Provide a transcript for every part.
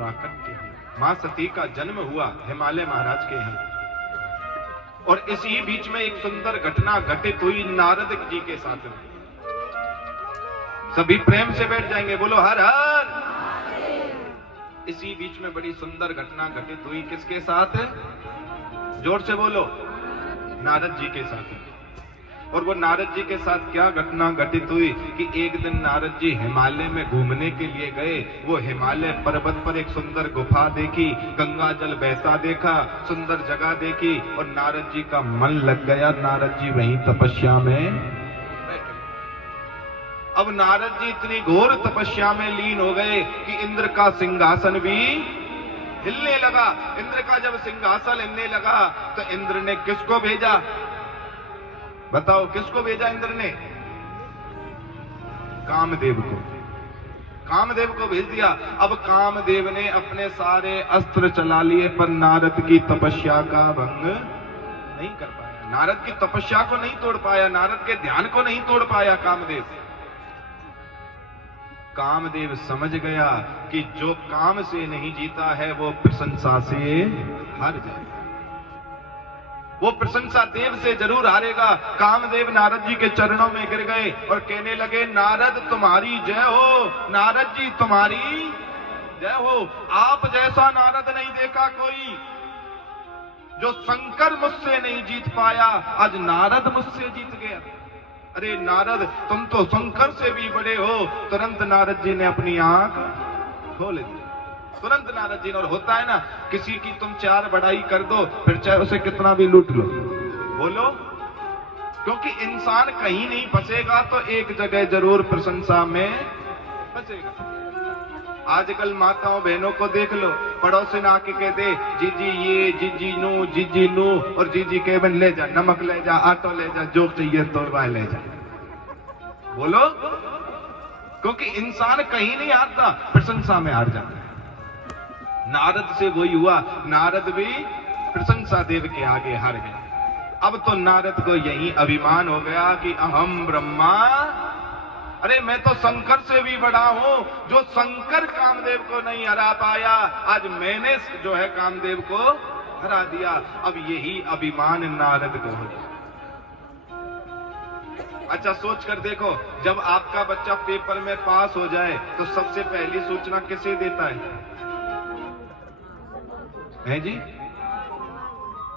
प्राकट्य है। मां सती का जन्म हुआ हिमालय महाराज के यहाँ, और इसी बीच में एक सुंदर घटना घटित हुई नारद जी के साथ में। सभी प्रेम से बैठ जाएंगे, बोलो हर हर। इसी बीच में बड़ी सुंदर घटना घटित हुई, किसके साथ? जोर से बोलो, नारद जी के साथ। और वो नारद जी के साथ क्या घटना घटित हुई कि एक दिन नारद जी हिमालय में घूमने के लिए गए। वो हिमालय पर्वत पर एक सुंदर गुफा देखी, गंगा जल बहता देखा, सुंदर जगह देखी, और नारद जी का मन लग गया। नारद जी वहीं तपस्या में बैठे। अब नारद जी इतनी घोर तपस्या में लीन हो गए कि इंद्र का सिंहासन भी हिलने लगा। इंद्र का जब सिंहासन हिलने लगा तो इंद्र ने किसको भेजा? बताओ किसको भेजा इंद्र ने? कामदेव को। कामदेव को भेज दिया। अब कामदेव ने अपने सारे अस्त्र चला लिए, पर नारद की तपस्या का भंग नहीं कर पाया। नारद की तपस्या को नहीं तोड़ पाया, नारद के ध्यान को नहीं तोड़ पाया कामदेव। कामदेव समझ गया कि जो काम से नहीं जीता है वो प्रशंसा से हार जाएगा, वो प्रशंसा देव से जरूर हारेगा। कामदेव नारद जी के चरणों में गिर गए और कहने लगे, नारद तुम्हारी जय हो, नारद जी तुम्हारी जय हो। आप जैसा नारद नहीं देखा कोई। जो शंकर मुझसे नहीं जीत पाया, आज नारद मुझसे जीत गया। अरे नारद, तुम तो शंकर से भी बड़े हो। तुरंत नारद जी ने अपनी आंख खोल दी। तुरंत नारद जी ने, और होता है ना, किसी की तुम चार बड़ाई कर दो, फिर चाहे उसे कितना भी लूट लो, बोलो, क्योंकि इंसान कहीं नहीं फंसेगा तो एक जगह जरूर प्रशंसा में फंसेगा। आजकल माताओं बहनों को देख लो, पड़ोसी ना आके कह दे, जीजी ये, जीजी नू, और जीजी केवन ले जा, नमक ले जा, आटो ले जा, जो चाहिए तोड़वा ले जा, बोलो, क्योंकि इंसान कहीं नहीं हारता, प्रशंसा में हार जाता है। नारद से वही हुआ, नारद भी प्रशंसा देव के आगे हार गए। अब तो नारद को यही अभिमान हो गया कि अहम ब्रह्मा, अरे मैं तो शंकर से भी बड़ा हूं। जो शंकर कामदेव को नहीं हरा पाया, आज मैंने जो है कामदेव को हरा दिया। अब यही अभिमान नारद को हो गया। अच्छा सोच कर देखो, जब आपका बच्चा पेपर में पास हो जाए तो सबसे पहली सूचना किसे देता है जी?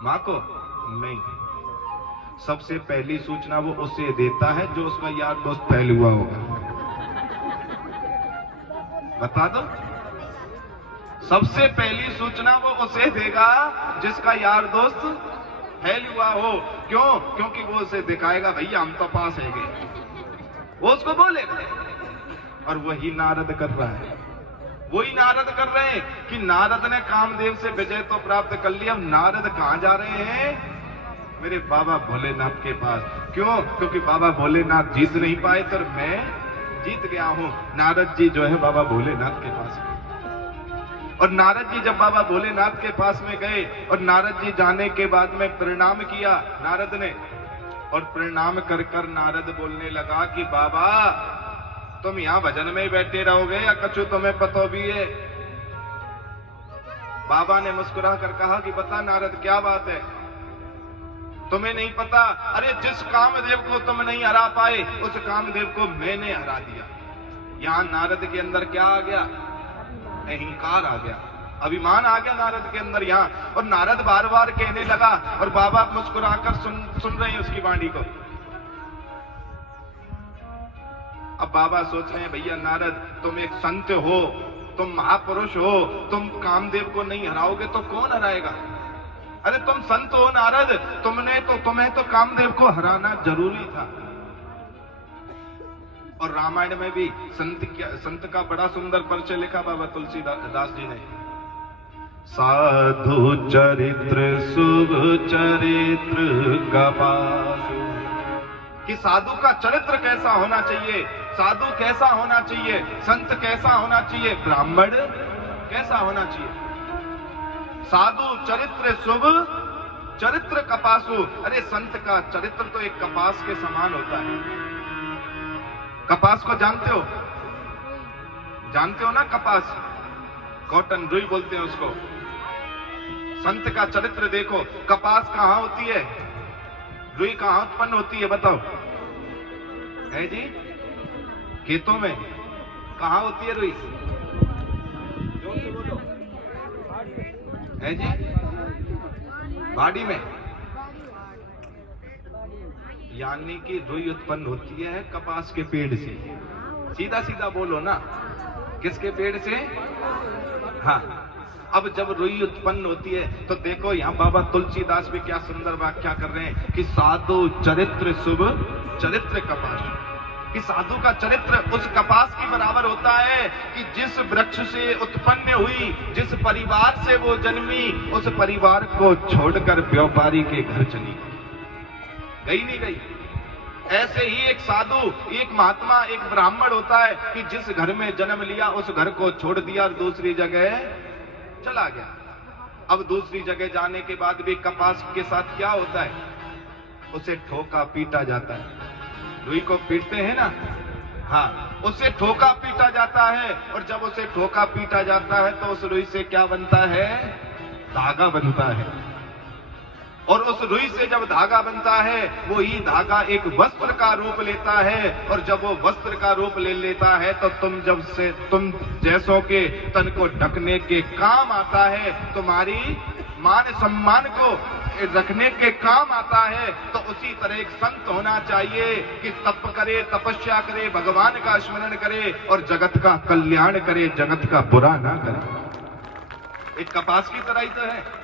मां को नहीं, सबसे पहली सूचना वो उसे देता है जो उसका यार दोस्त फेल हुआ होगा। बता दो, सबसे पहली सूचना वो उसे देगा जिसका यार दोस्त फेल हुआ हो। क्यों? क्योंकि वो उसे दिखाएगा, भैया हम तो पास है गए, वो उसको बोलेगा। और वही नारद कर रहा है, वही नारद कर रहे हैं कि नारद ने कामदेव से विजय तो प्राप्त कर लिया। अब नारद कहां जा रहे हैं? मेरे बाबा भोलेनाथ के पास। क्यों? क्योंकि बाबा भोलेनाथ जीत नहीं पाए तो मैं जीत गया हूं। नारद जी जो है बाबा भोलेनाथ के पास गए, और नारद जी जब बाबा भोलेनाथ के पास में गए और नारद जी जाने के बाद में प्रणाम किया नारद ने, और प्रणाम कर कर नारद बोलने लगा कि बाबा तुम यहां भजन में ही बैठे रहोगे या कछु तुम्हें पतो भी है? बाबा ने मुस्कुरा कर कहा कि बता नारद क्या बात है, तुम्हें नहीं पता? अरे जिस कामदेव को तुम नहीं हरा पाए उस कामदेव को मैंने हरा दिया। यहां नारद के अंदर क्या आ गया? अहंकार आ गया, अभिमान आ गया नारद के अंदर यहां। और नारद बार बार कहने लगा, और बाबा मुस्कुराकर सुन रहे हैं उसकी वाणी को। अब बाबा सोच रहे हैं, भैया नारद तुम एक संत हो, तुम महापुरुष हो, तुम कामदेव को नहीं हराओगे तो कौन हराएगा? अरे तुम संत हो नारद, तुम्हें तो कामदेव को हराना जरूरी था। और रामायण में भी संत का बड़ा सुंदर परिचय लिखा बाबा तुलसीदास जी ने। साधु चरित्र शुभ चरित्र कपासु, कि साधु का चरित्र कैसा होना चाहिए, साधु कैसा होना चाहिए, संत कैसा होना चाहिए, ब्राह्मण कैसा होना चाहिए। साधु चरित्र शुभ चरित्र कपासु, अरे संत का चरित्र तो एक कपास के समान होता है। कपास को जानते हो? जानते हो ना कपास? कॉटन रुई बोलते हैं उसको। संत का चरित्र देखो, कपास कहां होती है, रुई कहां उत्पन्न होती है, बताओ है जी? खेतों में। कहां होती है रुई? जोर से बोलो। है जी? बाड़ी में। यानी कि रुई उत्पन्न होती है कपास के पेड़ से। सीधा सीधा बोलो ना, किसके पेड़ से? हाँ। अब जब रुई उत्पन्न होती है तो देखो यहाँ बाबा तुलसीदास भी क्या सुंदर व्याख्या कर रहे हैं कि साधु चरित्र शुभ चरित्र कपास, कि साधु का चरित्र उस कपास की बराबर होता है कि जिस वृक्ष से उत्पन्न हुई, जिस परिवार से वो जन्मी, उस परिवार को छोड़कर व्यापारी के घर चली गई नहीं गई। ऐसे ही एक साधु, एक महात्मा, एक ब्राह्मण होता है कि जिस घर में जन्म लिया उस घर को छोड़ दिया और दूसरी जगह चला गया। अब दूसरी जगह जाने के बाद भी कपास के साथ क्या होता है? उसे ठोका पीटा जाता है। रुई को पीटते हैं ना, हाँ, उसे ठोका पीटा जाता है। और जब उसे ठोका पीटा जाता है तो उस रुई से क्या बनता है? धागा बनता है। और उस रुई से जब धागा बनता है, वो ही धागा एक वस्त्र का रूप लेता है। और जब वो वस्त्र का रूप ले लेता है तो तुम जैसों के तन को ढकने के काम आता है, तुम्हारी मान सम्मान को रखने के काम आता है। तो उसी तरह एक संत होना चाहिए कि तप करे, तपस्या करे, भगवान का स्मरण करे और जगत का कल्याण करे, जगत का बुरा ना करे। एक कपास की तरह ही तो है।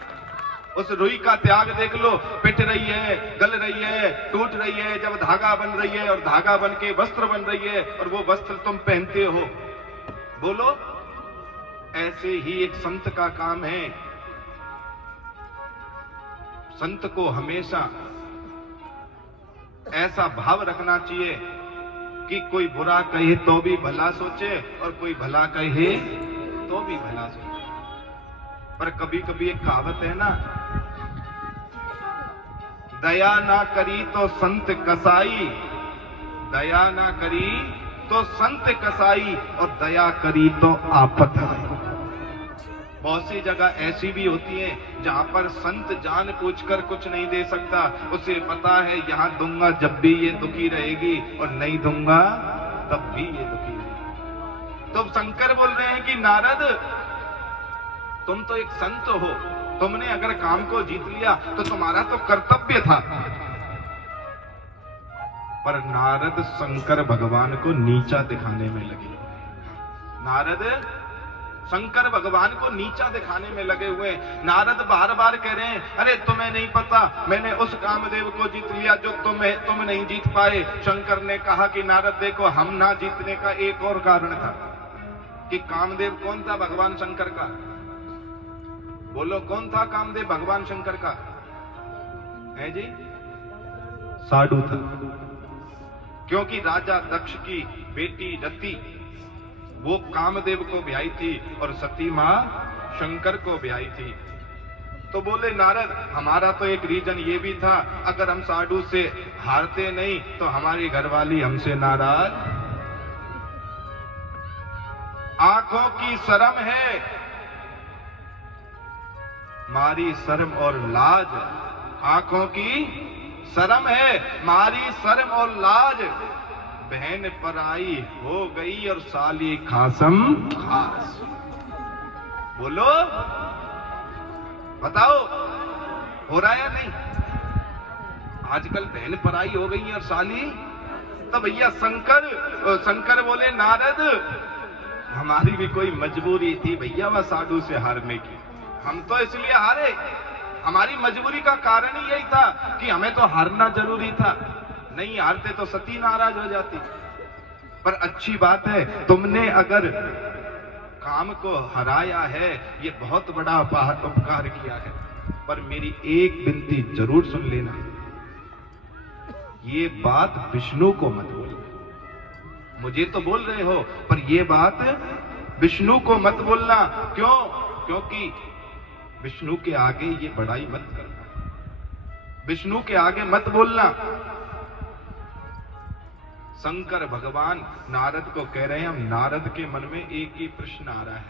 उस रुई का त्याग देख लो, पिट रही है, गल रही है, टूट रही है, जब धागा बन रही है और धागा बन के वस्त्र बन रही है और वो वस्त्र तुम पहनते हो। बोलो, ऐसे ही एक संत का काम है। संत को हमेशा ऐसा भाव रखना चाहिए कि कोई बुरा कहे तो भी भला सोचे और कोई भला कहे तो भी भला सोचे। पर कभी कभी एक कहावत है ना, दया ना करी तो संत कसाई, दया ना करी तो संत कसाई और दया करी तो आफत आई। बहुत सी जगह ऐसी भी होती है जहां पर संत जान पूछकर कुछ नहीं दे सकता। उसे पता है यहां दूंगा जब भी ये दुखी रहेगी और नहीं दूंगा तब भी ये दुखी रहेगी। तो शंकर बोल रहे हैं कि नारद, तुम तो एक संत हो, तुमने अगर काम को जीत लिया तो तुम्हारा तो कर्तव्य था। पर नारद शंकर भगवान को नीचा दिखाने में लगे। नारद शंकर भगवान को नीचा दिखाने में लगे हुए। नारद बार बार कह रहे हैं, अरे तुम्हें नहीं पता, मैंने उस कामदेव को जीत लिया जो तुम नहीं जीत पाए। शंकर ने कहा कि नारद देखो, हम ना जीतने का एक और कारण था कि कामदेव कौन था? भगवान शंकर का। बोलो, कौन था कामदेव भगवान शंकर का? है जी? साधु था। क्योंकि राजा दक्ष की बेटी रति वो कामदेव को ब्याही थी और सती मां शंकर को ब्याही थी। तो बोले नारद, हमारा तो एक रीजन ये भी था, अगर हम साधु से हारते नहीं तो हमारी घरवाली हमसे नाराज। आंखों की शर्म है, मारी शर्म और लाज। आंखों की शर्म है, मारी शर्म और लाज। बहन पराई हो गई और साली खासम खास। बोलो, बताओ, हो रहा है या नहीं? आजकल बहन पराई हो गई और साली। तो भैया शंकर बोले नारद, हमारी भी कोई मजबूरी थी भैया वह साधु से हारने की। हम तो इसलिए हारे, हमारी मजबूरी का कारण ही यही था कि हमें तो हारना जरूरी था, नहीं हारते तो सती नाराज हो जाती। पर अच्छी बात है, तुमने अगर काम को हराया है, ये बहुत बड़ा उपकार किया है। पर मेरी एक विनती जरूर सुन लेना, ये बात विष्णु को मत बोलना। मुझे तो बोल रहे हो, पर ये बात विष्णु को मत बोलना। क्यों? क्योंकि विष्णु के आगे ये बड़ाई मत करना, विष्णु के आगे मत बोलना। शंकर भगवान नारद को कह रहे हैं, हम नारद के मन में एक ही प्रश्न आ रहा है,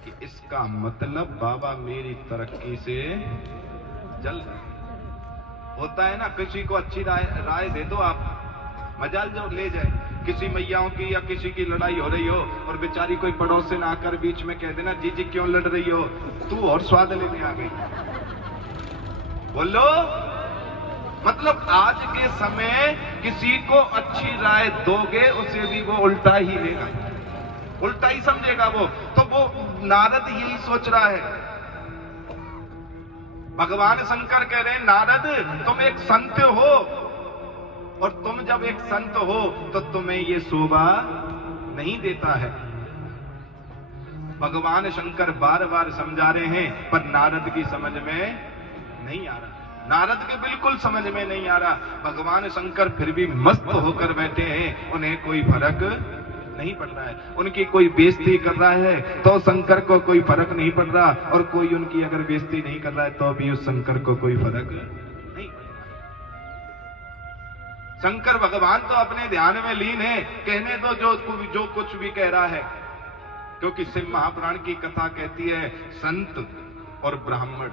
कि इसका मतलब बाबा मेरी तरक्की से जल रहे। होता है ना, किसी को अच्छी राय दे दो आप, मजाल जो ले जाए, किसी मैयाओं की या किसी की लड़ाई हो रही हो और बेचारी कोई पड़ोस से ना आकर बीच में कह देना जी जी क्यों लड़ रही हो, तू और स्वाद लेने आ गई। बोलो, मतलब आज के समय किसी को अच्छी राय दोगे उसे भी वो उल्टा ही लेगा, उल्टा ही समझेगा वो। तो वो नारद यही सोच रहा है। भगवान शंकर कह रहे हैं नारद तुम एक संत हो, और तुम जब एक संत हो तो तुम्हें ये शोभा नहीं देता है। भगवान शंकर बार बार समझा रहे हैं पर नारद की समझ में नहीं आ रहा, नारद के बिल्कुल समझ में नहीं आ रहा। भगवान शंकर फिर भी मस्त होकर बैठे हैं, उन्हें कोई फर्क नहीं पड़ रहा है। उनकी कोई बेइज्जती कर रहा है तो शंकर को कोई फर्क नहीं पड़ रहा, और कोई उनकी अगर बेइज्जती नहीं कर रहा है तो भी उस शंकर को कोई फर्क नहीं पड़ रहा। शंकर भगवान तो अपने ध्यान में लीन है, कहने दो जो कुछ भी कह रहा है, क्योंकि शिव महापुराण की कथा कहती है संत और ब्राह्मण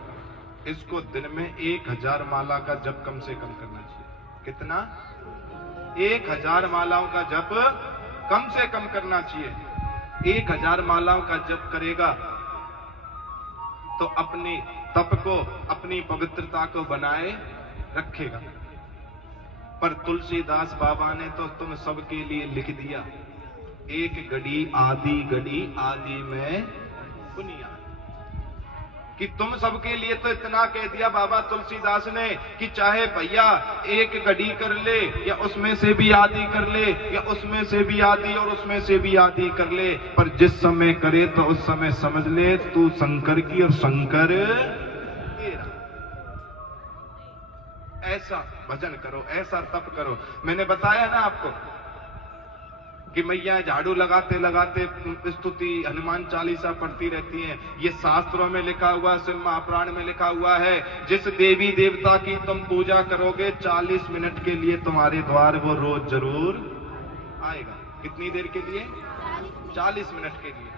इसको दिन में 1000 माला का जप कम से कम करना चाहिए। कितना? 1000 मालाओं का जप कम से कम करना चाहिए। 1000 मालाओं का जप करेगा तो अपने तप को, अपनी पवित्रता को बनाए रखेगा। पर तुलसीदास बाबा ने तो तुम सबके लिए लिख दिया, एक घड़ी आदि में बुनियाद, कि तुम सबके लिए तो इतना कह दिया बाबा तुलसीदास ने कि चाहे भैया एक घड़ी कर ले या उसमें से भी आधी कर ले या उसमें से भी आधी और उसमें से भी आधी कर ले, पर जिस समय करे तो उस समय समझ ले तू शंकर की और शंकर तेरा। ऐसा भजन करो, ऐसा तप करो। मैंने बताया ना आपको कि मैया झाड़ू लगाते लगाते स्तुति हनुमान चालीसा पढ़ती रहती हैं। ये शास्त्रों में लिखा हुआ, शिव महापुराण में लिखा हुआ है, जिस देवी देवता की तुम पूजा करोगे 40 मिनट के लिए तुम्हारे द्वार वो रोज जरूर आएगा। कितनी देर के लिए? 40 मिनट के लिए।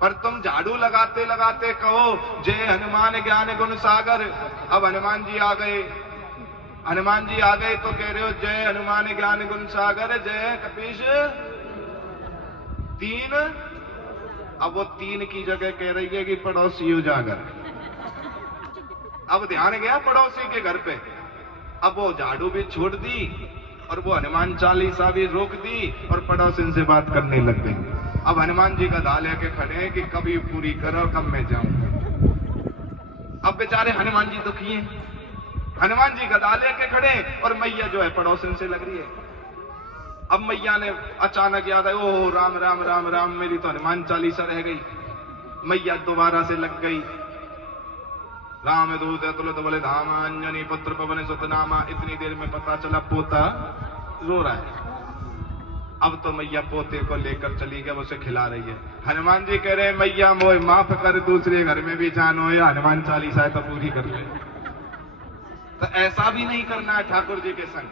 पर तुम झाड़ू लगाते लगाते कहो जय हनुमान ज्ञान गुण सागर। अब हनुमान जी आ गए, हनुमान जी आ गए तो कह रहे हो जय हनुमान ज्ञान गुण सागर, जय कपीश 3। अब वो 3 की जगह कह रही है कि पड़ोसी उजागर। अब ध्यान गया पड़ोसी के घर पे। अब वो झाड़ू भी छोड़ दी और वो हनुमान चालीसा भी रोक दी और पड़ोसी से बात करने लग गई। अब हनुमान जी का दा लेके खड़े हैं कि कभी पूरी करो कब मैं जाऊं। अब बेचारे हनुमान जी दुखी हैं। हनुमान जी गदा लेके खड़े और मैया जो है पड़ोसन से लग रही है। अब मैया ने अचानक याद आया, ओह राम राम राम राम, मेरी तो हनुमान चालीसा रह गई। मैया दोबारा से लग गई, राम दूत अतुलित बल धामा अंजनी पुत्र पवन सुत नामा। इतनी देर में पता चला पोता रो रहा है। अब तो मैया पोते को लेकर चली गई, उसे खिला रही है। हनुमान जी कह रहे हैं मैया मोह माफ कर, दूसरे घर में भी जानो या हनुमान चालीसा है तो पूरी कर ले। तो ऐसा भी नहीं करना है ठाकुर जी के संग।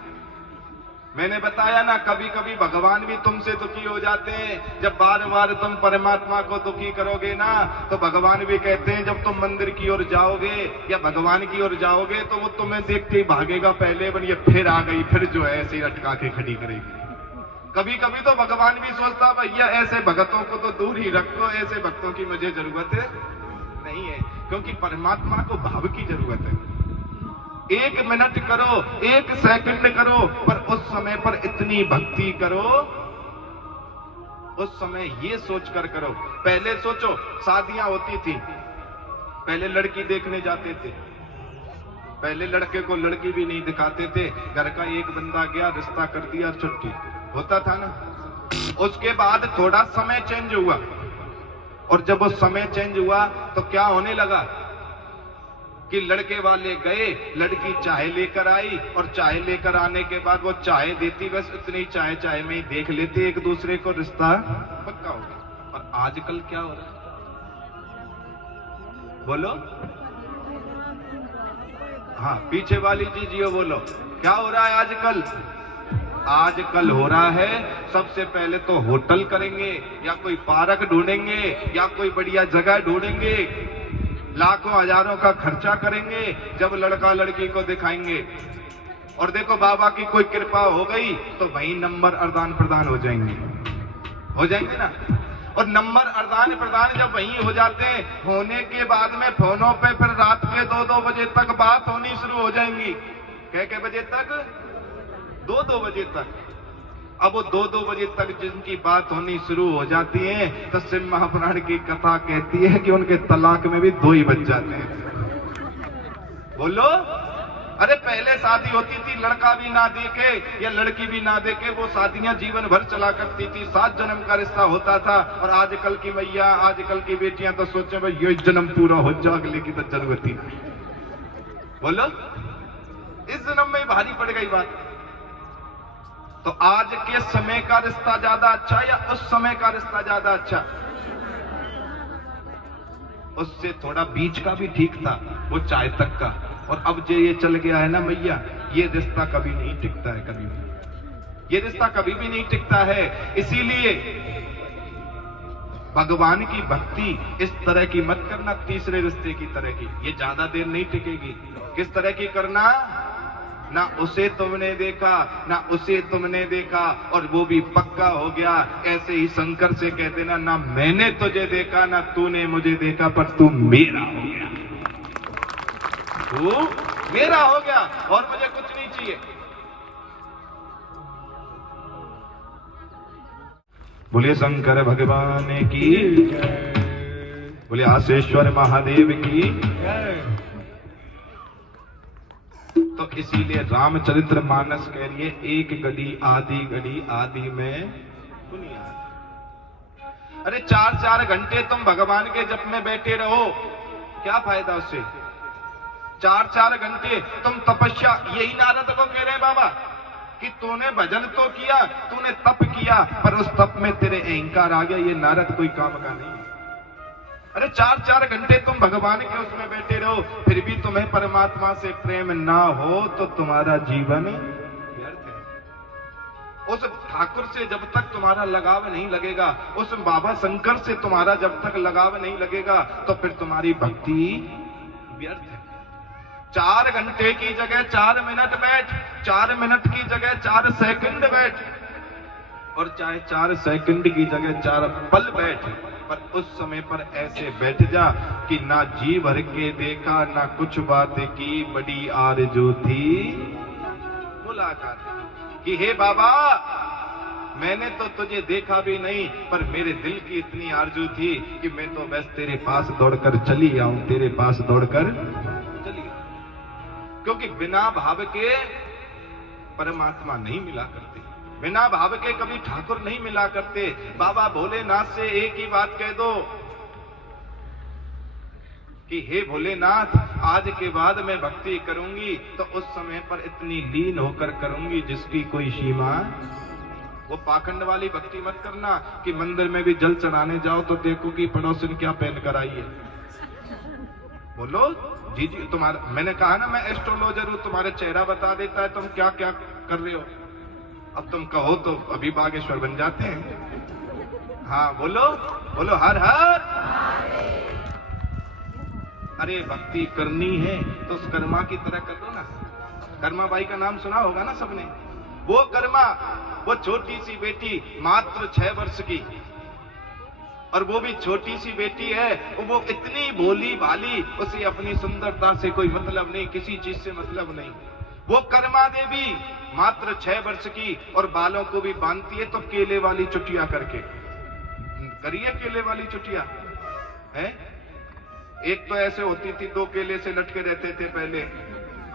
मैंने बताया ना, कभी कभी भगवान भी तुमसे दुखी हो जाते हैं। जब बार बार तुम परमात्मा को दुखी करोगे ना तो भगवान भी कहते हैं जब तुम मंदिर की ओर जाओगे या भगवान की ओर जाओगे तो वो तुम्हें देखते ही भागेगा। पहले बन ये फिर आ गई, फिर जो है ऐसे ही अटका के खड़ी करेगी। कभी कभी तो भगवान भी सोचता भैया ऐसे भक्तों को तो दूर ही रखो, ऐसे भक्तों की मुझे जरूरत नहीं है, क्योंकि परमात्मा को भाव की जरूरत है। 1 मिनट करो, 1 सेकंड करो, पर उस समय पर इतनी भक्ति करो, उस समय ये सोचकर करो। पहले सोचो शादियां होती थी, पहले लड़की देखने जाते थे, पहले लड़के को लड़की भी नहीं दिखाते थे। घर का एक बंदा गया, रिश्ता कर दिया, छुट्टी, होता था ना। उसके बाद थोड़ा समय चेंज हुआ, और जब वो समय चेंज हुआ तो क्या होने लगा कि लड़के वाले गए, लड़की चाय लेकर आई, और चाय लेकर आने के बाद वो चाय देती, बस इतनी चाय में ही देख लेते एक दूसरे को, रिश्ता पक्का हो गया। और आजकल क्या हो रहा है बोलो? हाँ, पीछे वाली जी जियो बोलो, क्या हो रहा है आजकल? आज कल हो रहा है, सबसे पहले तो होटल करेंगे या कोई पार्क ढूंढेंगे या कोई बढ़िया जगह ढूंढेंगे, लाखों हजारों का खर्चा करेंगे, जब लड़का लड़की को दिखाएंगे और देखो बाबा की कोई कृपा हो गई तो वही नंबर आदान प्रदान हो जाएंगे ना। और नंबर आदान प्रदान जब वहीं हो जाते हैं, होने के बाद में फोनों पे फिर रात के 2-2 बजे तक बात होनी शुरू हो जाएंगी। क्या बजे तक? 2-2 बजे तक। अब वो 2-2 बजे तक जिनकी बात होनी शुरू हो जाती है तो शिव महापुराण की कथा कहती है कि उनके तलाक में भी 2 ही बज जाते हैं। बोलो, अरे पहले शादी होती थी, लड़का भी ना देखे या लड़की भी ना देखे, वो शादियां जीवन भर चला करती थी, 7 जन्म का रिश्ता होता था। और आजकल की मैया, आजकल की बेटियां तो सोचे भाई ये जन्म पूरा हो जाए, अगले की तो जरूरत ही नहीं। बोलो, इस जन्म में भारी पड़ गई बात। तो आज के समय का रिश्ता ज्यादा अच्छा या उस समय का रिश्ता ज्यादा अच्छा? उससे थोड़ा बीच का भी ठीक था, वो चाय तक का। और अब जो ये चल गया है ना मैया, ये रिश्ता कभी नहीं टिकता है, कभी भी ये रिश्ता कभी भी नहीं टिकता है। इसीलिए भगवान की भक्ति इस तरह की मत करना, तीसरे रिश्ते की तरह की, ये ज्यादा देर नहीं टिकेगी। किस तरह की करना? ना उसे तुमने देखा ना उसे तुमने देखा और वो भी पक्का हो गया। ऐसे ही शंकर से कहते ना मैंने तुझे देखा ना तूने मुझे देखा, पर तू मेरा हो गया, तू मेरा हो गया और मुझे कुछ नहीं चाहिए। बोलिए शंकर भगवान की, बोलिए आशेश्वर महादेव की। तो इसीलिए रामचरित्र मानस कह रही है, एक घड़ी आदि में दुनिया। अरे 4-4 घंटे तुम भगवान के जप में बैठे रहो, क्या फायदा उससे? 4-4 घंटे तुम तपस्या, यही नारद को कह रहे हैं बाबा कि तूने भजन तो किया, तूने तप किया, पर उस तप में तेरे अहंकार आ गया, ये नारद कोई काम का नहीं। अरे 4-4 घंटे तुम भगवान के उसमें बैठे रहो, फिर भी तुम्हें परमात्मा से प्रेम ना हो तो तुम्हारा जीवन व्यर्थ है। उस ठाकुर से जब तक तुम्हारा लगाव नहीं लगेगा, उस बाबा शंकर से तुम्हारा जब तक लगाव नहीं लगेगा, तो फिर तुम्हारी भक्ति व्यर्थ है। 4 घंटे की जगह 4 मिनट बैठ, 4 मिनट की जगह 4 सेकंड बैठ, और चाहे 4 सेकंड की जगह 4 पल बैठ, पर उस समय पर ऐसे बैठ जा कि ना जी भर के देखा ना कुछ बात की, बड़ी आरज़ू थी मुलाकात कि हे बाबा मैंने तो तुझे देखा भी नहीं, पर मेरे दिल की इतनी आरज़ू थी कि मैं तो बस तेरे पास दौड़कर चली आऊं, तेरे पास दौड़कर चली आऊं। क्योंकि बिना भाव के परमात्मा नहीं मिला करते, बिना भाव के कभी ठाकुर नहीं मिला करते। बाबा भोलेनाथ से एक ही बात कह दो कि हे भोलेनाथ, आज के बाद मैं भक्ति करूंगी तो उस समय पर इतनी लीन होकर करूंगी जिसकी कोई सीमा। वो पाखंड वाली भक्ति मत करना कि मंदिर में भी जल चढ़ाने जाओ तो देखो कि पड़ोसिन क्या पहन कर आई है। बोलो जी जी, तुम्हारा मैंने कहा ना मैं एस्ट्रोलॉजर हूं, तुम्हारे चेहरा बता देता है तुम क्या क्या कर रहे हो। अब तुम कहो तो अभी बागेश्वर बन जाते हैं। हाँ बोलो बोलो, हर हर। अरे भक्ति करनी है तो उस कर्मा की तरह कर दो ना। कर्मा बाई का नाम सुना होगा ना सबने। वो कर्मा, वो छोटी सी बेटी मात्र 6 वर्ष की, और वो भी छोटी सी बेटी है, वो इतनी भोली भाली, उसे अपनी सुंदरता से कोई मतलब नहीं, किसी चीज से मतलब नहीं। वो कर्मा देवी मात्र 6 वर्ष की, और बालों को भी बांधती है तो केले वाली चुटिया करके। करिए केले वाली चुटिया है। एक तो ऐसे होती थी 2 केले से लटके रहते थे पहले,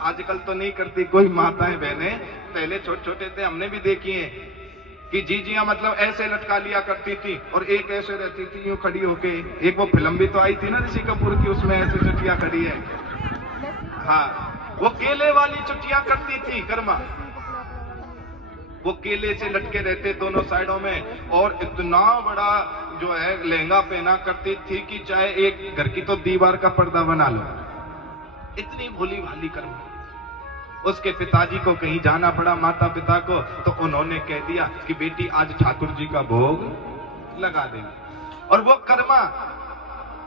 आजकल तो नहीं करती कोई माताएं बहनें, पहले छोटे छोटे थे हमने भी देखी हैं कि जीजियां मतलब ऐसे लटका लिया करती थी, और एक ऐसे रहती थी यूं खड़ी होके। एक वो फिल्म भी तो आई थी ना ऋषि कपूर की, उसमें ऐसे चुटिया खड़ी है। हाँ, वो केले वाली चुटिया करती थी कर्मा। वो केले से लटके रहते दोनों साइडों में, और इतना बड़ा जो है लहंगा पहना करती थी कि चाहे एक घर की तो दीवार का पर्दा बना लो। इतनी भोली भाली कर्मा। उसके पिताजी को कहीं जाना पड़ा, माता पिता को, तो उन्होंने कह दिया कि बेटी आज ठाकुर जी का भोग लगा देना। और वो कर्मा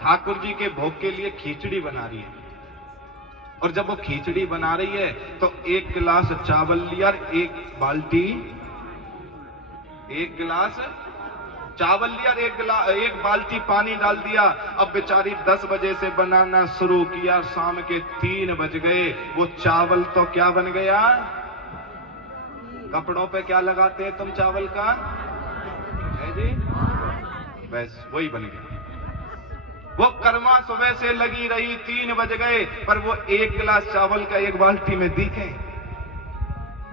ठाकुर जी के भोग के लिए खिचड़ी बना रही है। और जब वो खिचड़ी बना रही है तो एक गिलास चावल लिया, एक गिलास चावल लिया, एक बाल्टी पानी डाल दिया। अब बेचारी 10 बजे से बनाना शुरू किया, शाम के 3 बज गए। वो चावल तो क्या बन गया? कपड़ों पे क्या लगाते हैं तुम चावल का? है जी, बस वही बन गया। वो कर्मा सुबह से लगी रही, 3 बज गए, पर वो एक गिलास चावल का एक बाल्टी में दिखे।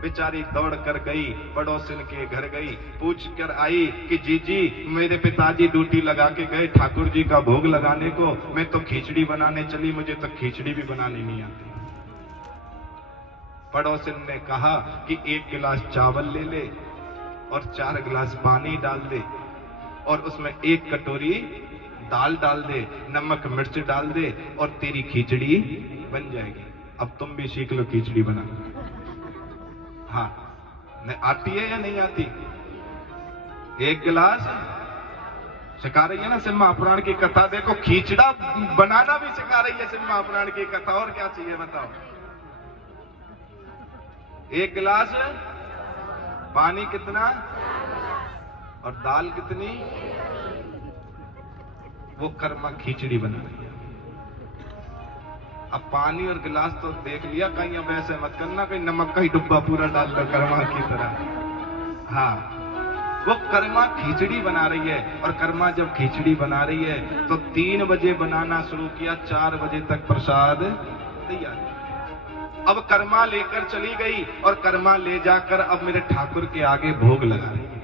बेचारी दौड़ कर गई, पड़ोसिन के घर गई, पूछ कर आई कि जी मेरे पिताजी ड्यूटी लगा के गए ठाकुर जी का भोग लगाने को, मैं तो खिचड़ी बनाने चली, मुझे तो खिचड़ी भी बनानी नहीं आती। पड़ोसिन ने कहा कि 1 गिलास चावल ले ले और 4 गिलास पानी डाल दे और उसमें 1 कटोरी दाल डाल दे, नमक मिर्च डाल दे और तेरी खिचड़ी बन जाएगी। अब तुम भी सीख लो खिचड़ी बनाना। हाँ, आती है या नहीं आती? 1 गिलास सिखा रही है ना सिम्हा पुराण की कथा। देखो खिचड़ा बनाना भी सिखा रही है सिम्हा पुराण की कथा। और क्या चाहिए बताओ? 1 गिलास पानी कितना और दाल कितनी? वो कर्मा खिचड़ी बना रही है। अब पानी और गिलास तो देख लिया, कहीं अब ऐसे मत करना कहीं नमक का ही डब्बा पूरा डाल दो कर्मा की तरह। हाँ, वो कर्मा खिचड़ी बना रही है। और कर्मा जब खिचड़ी बना रही है तो 3 बजे बनाना शुरू किया, 4 बजे तक प्रसाद तैयार। अब कर्मा लेकर चली गई और कर्मा ले जाकर अब मेरे ठाकुर के आगे भोग लगा रही है।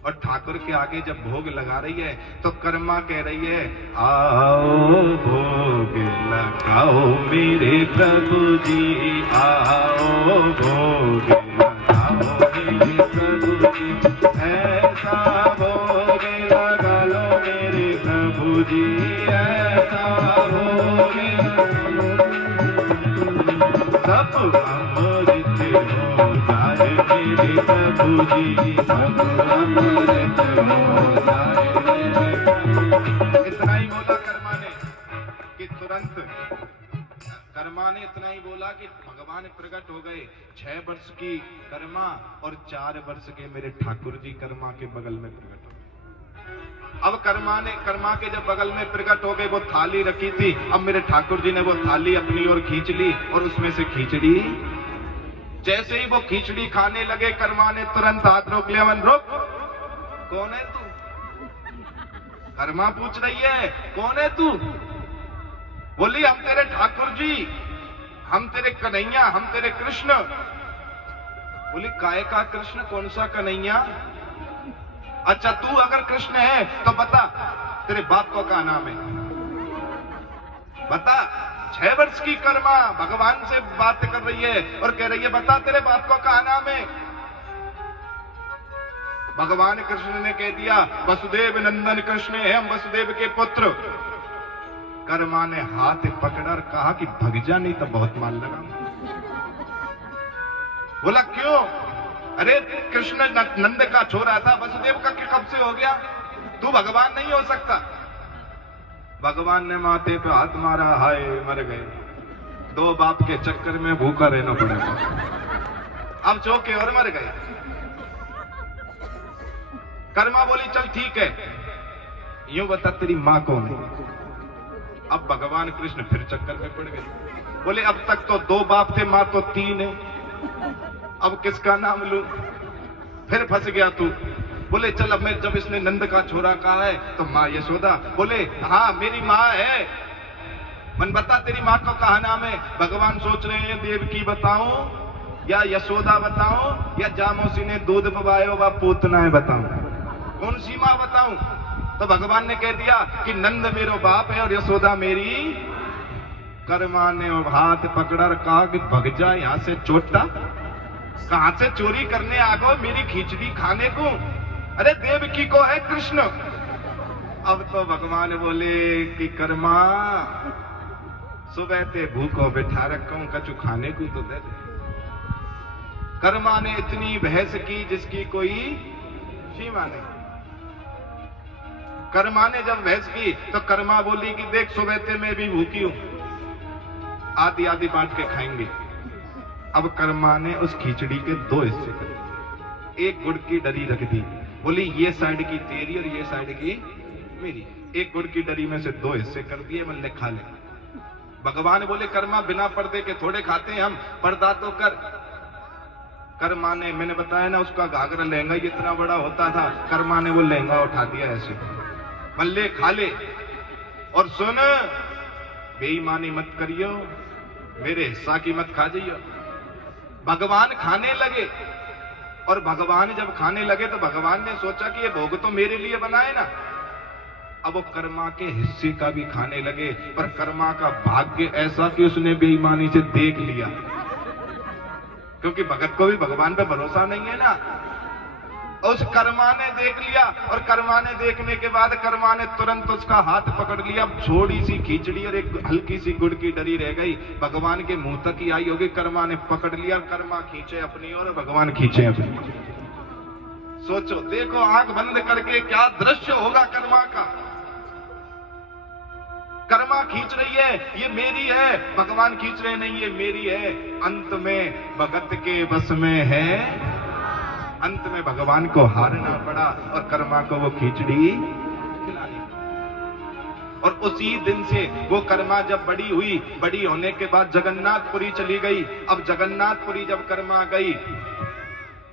और ठाकुर के आगे जब भोग लगा रही है तो कर्मा कह रही है, आओ भोग लगाओ मेरे प्रभु जी, आओ भोग लगाओ मेरे प्रभु जी, ऐसा भोग लगा लो मेरे प्रभु जी, ऐसा भोग सब अमृत हो जाए मेरे प्रभु जी, सब अमृत हो जाए मेरे। इतना ही बोला कर्मा ने कि तुरंत कर्मा ने इतना ही बोला कि भगवान प्रकट हो गए। 6 वर्ष की कर्मा और 4 वर्ष के मेरे ठाकुर जी कर्मा के बगल में प्रकट हो गए। अब कर्मा के जब बगल में प्रकट हो गए, वो थाली रखी थी, अब मेरे ठाकुर जी ने वो थाली अपनी ओर खींच ली और उसमें से खिचड़ी, जैसे ही वो खिचड़ी खाने लगे कर्मा ने तुरंत हाथ रोक लिया। मन रोक, कौन है तू? कर्मा पूछ रही है, कौन है तू? बोली, हम तेरे ठाकुर जी, हम तेरे कन्हैया, हम तेरे कृष्ण। बोली, काय का कृष्ण? कौन सा कन्हैया? अच्छा, तू अगर कृष्ण है तो बता तेरे बाप को क्या नाम है? बता। 6 वर्ष की कर्मा भगवान से बात कर रही है और कह रही है, बता तेरे बाप को क्या नाम है? भगवान कृष्ण ने कह दिया, वसुदेव नंदन कृष्ण है, हम वसुदेव के पुत्र। कर्मा ने हाथ पकड़ा और कहा कि भग जा, नहीं तो बहुत माल लगा। बोला, क्यों? अरे कृष्ण नंद का छोरा था, वसुदेव का कब से हो गया? तू भगवान नहीं हो सकता। भगवान ने माथे पे हाथ मारा, हाय मर गए, 2 बाप के चक्कर में भूखा रहना पड़ेगा। अब चौके और मर गए। कर्मा बोली, चल ठीक है, यूं बता तेरी मां कौन है? अब भगवान कृष्ण फिर चक्कर में पड़ गए। बोले, अब तक तो 2 बाप थे, मां तो 3 है, अब किसका नाम लूं? फिर फंस गया तू। बोले, चल अब मैं, जब इसने नंद का छोरा कहा है तो मां यशोदा। बोले, हाँ मेरी मां है। मन बता तेरी मां को कहा नाम है? भगवान सोच रहे हैं देवकी बताऊं या यशोदा बताऊं या जामोसी ने दूध पवायो व पूतना है बताऊं, कौन सी मां बताऊं? तो भगवान ने कह दिया कि नंद मेरो बाप है और यशोदा मेरी। कर्मा ने हाथ पकड़ा और कहा कि भग जा यहां से चोटा, कहां से चोरी करने आ गो मेरी खिचड़ी खाने को? अरे देवकी को है कृष्ण। अब तो भगवान बोले कि कर्मा सुबह ते भूखो बिठा रखूं, कछु खाने को तो दे दे। कर्मा ने इतनी बहस की जिसकी कोई सीमा नहीं। कर्मा ने जब बहस की तो कर्मा बोली कि देख सुबह ते मैं भी भूखी हूं, आधी आधी बांट के खाएंगे। अब कर्मा ने उस खिचड़ी के 2 हिस्से कर दिए, एक गुड़ की डरी रख दी, बोली ये साइड की तेरी और ये साइड की मेरी। एक गुड़ की डरी में से 2 हिस्से कर दिए, मन ले खा ले। भगवान बोले कर्मा बिना पर्दे के थोड़े खाते हैं हम, पर्दा तो कर। कर्मा ने, मैंने बताया ना उसका घाघरा लहंगा इतना बड़ा होता था, कर्मा ने वो लहंगा उठा दिया ऐसे, मल्ले खा ले। और सुन, बेईमानी मत करियो, मेरे हिस्सा की मत खा जाइयो। भगवान खाने लगे, और भगवान जब खाने लगे तो भगवान ने सोचा कि ये भोग तो मेरे लिए बनाए ना। अब वो कर्मा के हिस्से का भी खाने लगे, पर कर्मा का भाग्य ऐसा कि उसने बेईमानी से देख लिया, क्योंकि भगत को भी भगवान पे भरोसा नहीं है ना। उस कर्मा ने देख लिया, और कर्मा ने देखने के बाद कर्मा ने तुरंत उसका हाथ पकड़ लिया। छोटी सी खिचड़ी और एक हल्की सी गुड़ की डरी रह गई, भगवान के मुंह तक ही आई होगी। कर्मा ने पकड़ लिया, कर्मा खींचे अपनी ओर, भगवान खींचे अपनी। सोचो, देखो आंख बंद करके क्या दृश्य होगा कर्मा का। कर्मा खींच रही है, ये मेरी है, भगवान खींच रहे नहीं, ये मेरी है। अंत में भगत के बस में है, अंत में भगवान को हारना पड़ा और कर्मा को वो खिचड़ी खिलाई। और उसी दिन से वो कर्मा जब बड़ी हुई, बड़ी होने के बाद जगन्नाथपुरी चली गई। अब जगन्नाथपुरी जब कर्मा गई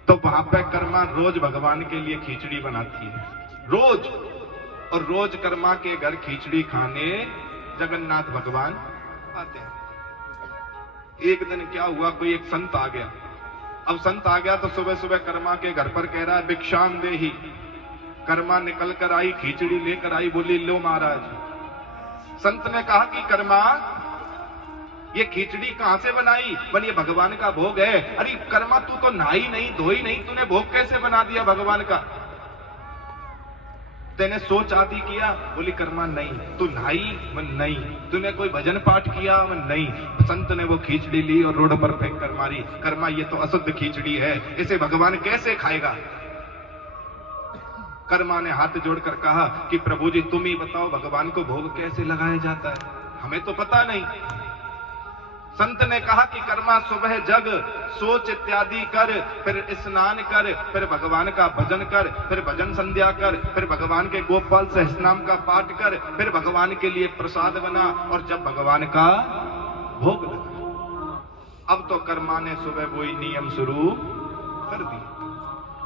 तो वहां पे कर्मा रोज भगवान के लिए खिचड़ी बनाती है, रोज। और रोज कर्मा के घर खिचड़ी खाने जगन्नाथ भगवान आते हैं। एक दिन क्या हुआ, कोई एक संत आ गया। अब संत आ गया तो सुबह सुबह कर्मा के घर पर कह रहा है भिक्षाम देहि। कर्मा निकल कर आई, खिचड़ी लेकर आई, बोली लो महाराज। संत ने कहा कि कर्मा ये खिचड़ी कहां से बनाई? बोले ये भगवान का भोग है। अरे कर्मा तू तो नहाई नहीं, धोई नहीं, तूने भोग कैसे बना दिया भगवान का? तेने सोच आदि किया? बोली कर्मा नहीं। तू नहाई? मन नहीं। तूने कोई भजन पाठ किया? मन नहीं। संत ने वो खिचड़ी ली और रोड पर फेंक कर मारी। कर्मा ये तो अशुद्ध खिचड़ी है, इसे भगवान कैसे खाएगा? कर्मा ने हाथ जोड़कर कहा कि प्रभु जी तुम ही बताओ भगवान को भोग कैसे लगाया जाता है, हमें तो पता नहीं। संत ने कहा कि कर्मा सुबह जग, सोच इत्यादि कर, फिर स्नान कर, फिर भगवान का भजन कर, फिर भजन संध्या कर, फिर भगवान के गोपाल सहस्रनाम का पाठ कर, फिर भगवान के लिए प्रसाद बना, और जब भगवान का भोग लगा। अब तो कर्मा ने सुबह वही नियम शुरू कर दिया।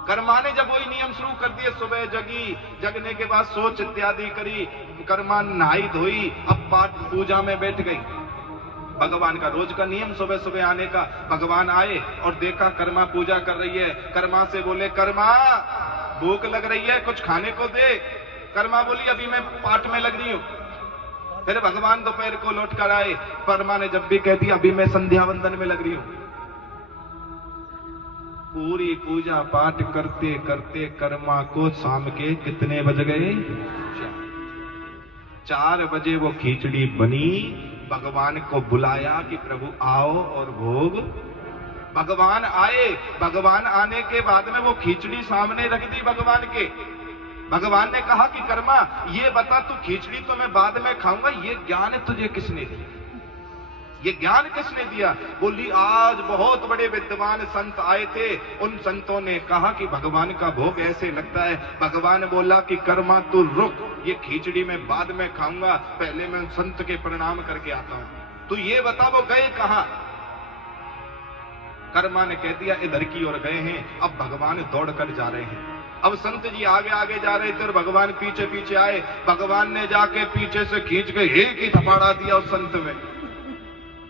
कर्मा ने जब वही नियम शुरू कर दिए, सुबह जगी, जगने के बाद सोच इत्यादि करी, कर्मा नहाई धोई, अब पाठ पूजा में बैठ गई। भगवान का रोज का नियम सुबह सुबह आने का। भगवान आए और देखा कर्मा पूजा कर रही है। कर्मा से बोले कर्मा भूख लग रही है, कुछ खाने को दे। कर्मा बोली अभी मैं पाठ में लग रही हूं। फिर भगवान दोपहर को लौट कर आए। कर्मा ने जब भी कह दिया अभी मैं संध्या वंदन में लग रही हूं। पूरी पूजा पाठ करते करते कर्मा को शाम के कितने बज गए? 4 बजे वो खिचड़ी बनी। भगवान को बुलाया कि प्रभु आओ और भोग। भगवान आए। भगवान आने के बाद में वो खिचड़ी सामने रख दी भगवान के। भगवान ने कहा कि कर्मा ये बता, तू खिचड़ी तो मैं बाद में खाऊंगा, ये ज्ञान तुझे किसने दिया? ये ज्ञान किसने दिया? बोली आज बहुत बड़े विद्वान संत आए थे, उन संतों ने कहा कि भगवान का भोग ऐसे लगता है। भगवान बोला कि कर्मा तू रुक, ये खिचड़ी मैं बाद में खाऊंगा, पहले मैं संत के प्रणाम करके आता हूं। तू ये बता वो गए कहां? कर्मा ने कह दिया इधर की ओर गए हैं। अब भगवान दौड़ कर जा रहे हैं। अब संत जी आगे आगे जा रहे थे और भगवान पीछे पीछे आए। भगवान ने जाके पीछे से खींच के एक ही थपाड़ा दिया उस संत में,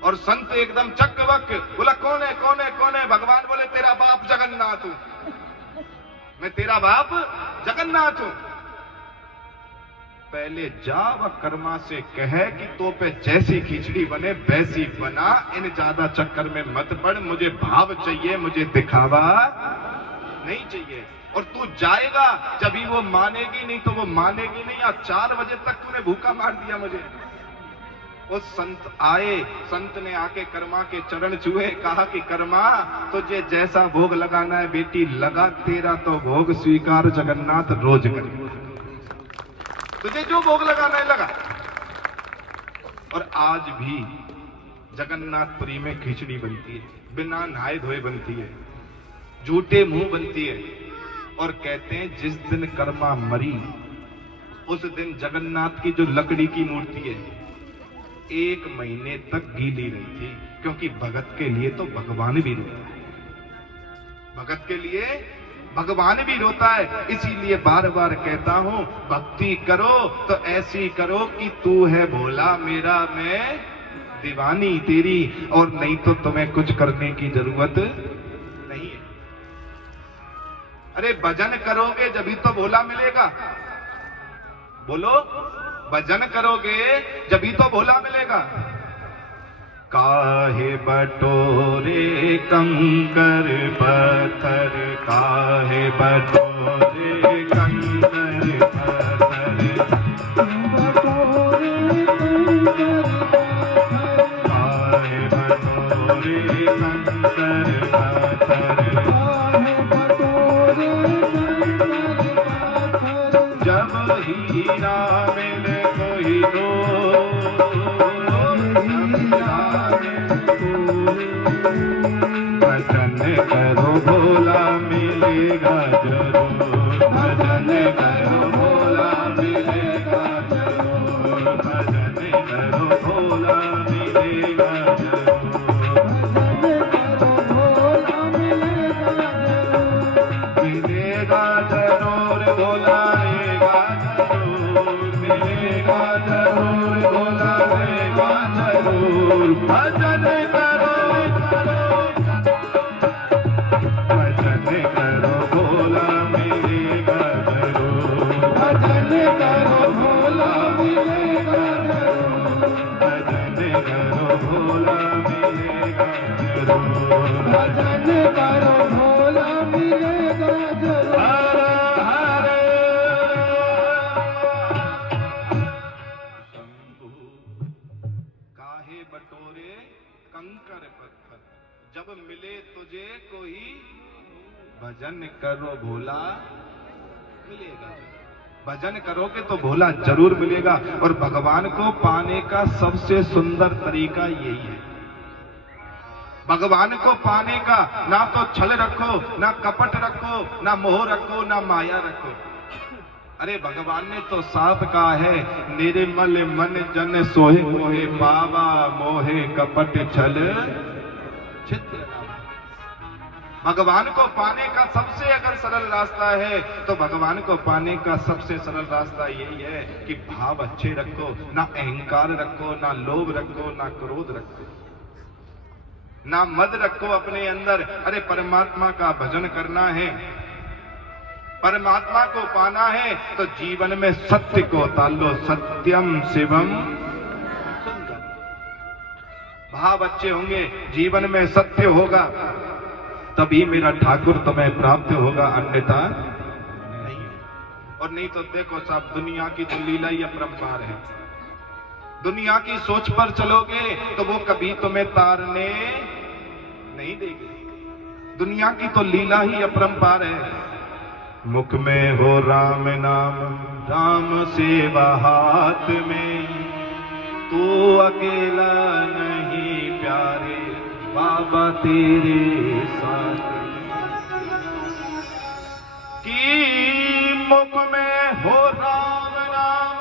और संत एकदम चक्कबक बोला कौन है कौन है कौन है? भगवान बोले तेरा बाप जगन्नाथ हूं, मैं तेरा बाप जगन्नाथ हूं। पहले जा व कर्मा से कहे कि तो पे जैसी खिचड़ी बने वैसी बना, इन ज्यादा चक्कर में मत पड़। मुझे भाव चाहिए, मुझे दिखावा नहीं चाहिए। और तू जाएगा जब भी वो मानेगी नहीं तो वो मानेगी नहीं। आज 4 बजे तक तूने भूखा मार दिया मुझे। वो संत आए, संत ने आके कर्मा के चरण छुए, कहा कि कर्मा तुझे जैसा भोग लगाना है बेटी लगा, तेरा तो भोग स्वीकार जगन्नाथ रोज कर, तुझे जो भोग लगाना है लगा। और आज भी जगन्नाथपुरी में खिचड़ी बनती है, बिना नहाए धोए बनती है, झूठे मुंह बनती है। और कहते हैं जिस दिन कर्मा मरी उस दिन जगन्नाथ की जो लकड़ी की मूर्ति है 1 महीने तक गीली रही थी, क्योंकि भगत के लिए तो भगवान भी रोता है, भगत के लिए भगवान भी रोता है। इसीलिए बार बार कहता हूं भक्ति करो तो ऐसी करो कि तू है भोला मेरा, मैं दीवानी तेरी, और नहीं तो तुम्हें कुछ करने की जरूरत नहीं है। अरे भजन करोगे जभी तो भोला मिलेगा, बोलो भजन करोगे जभी तो भोला मिलेगा। काहे बटोरे कंकर पत्थर, काहे बटोरे कंकर पत्थर, काहे बटोरे कंकर पत्थर, जब हीरा मिले कोई दो, भजन करो भोला मिलेगा जरूर, भजन करो भोला मिलेगा जरूर, भजन करो भोला मिलेगा जरूर, भजन करो भोला मिलेगा जरूर, भोला मिलेगा जरूर, मिलेगा जरूर, भोला मिलेगा जरूर, भजन करो बटोरे कंकर पत्थर, जब मिले तुझे कोई भजन करो भोला मिलेगा। भजन करोगे तो भोला जरूर मिलेगा। और भगवान को पाने का सबसे सुंदर तरीका यही है। भगवान को पाने का ना तो छल रखो, ना कपट रखो, ना मोह रखो, ना माया रखो। अरे भगवान ने तो साफ कहा है, निर्मल मन जन सोहे मोहे पावा, मोहे कपट छल चित्र। भगवान को पाने का सबसे अगर सरल रास्ता है तो भगवान को पाने का सबसे सरल रास्ता यही है कि भाव अच्छे रखो, ना अहंकार रखो, ना लोभ रखो, ना क्रोध रखो, ना मद रखो अपने अंदर। अरे परमात्मा का भजन करना है, परमात्मा को पाना है तो जीवन में सत्य को तालो, सत्यम शिवम सुंदर। भाव अच्छे होंगे, जीवन में सत्य होगा, तभी मेरा ठाकुर तुम्हें प्राप्त होगा, अन्यथा नहीं। और नहीं तो देखो साहब, दुनिया की तो लीला ही अपरंपार है। दुनिया की सोच पर चलोगे तो वो कभी तुम्हें तारने नहीं देगी। दुनिया की तो लीला ही अपरंपार है। मुख में हो राम नाम, राम सेवा हाथ में, तू अकेला नहीं प्यारे, बाबा तेरे साथ। कि मुख में हो राम नाम,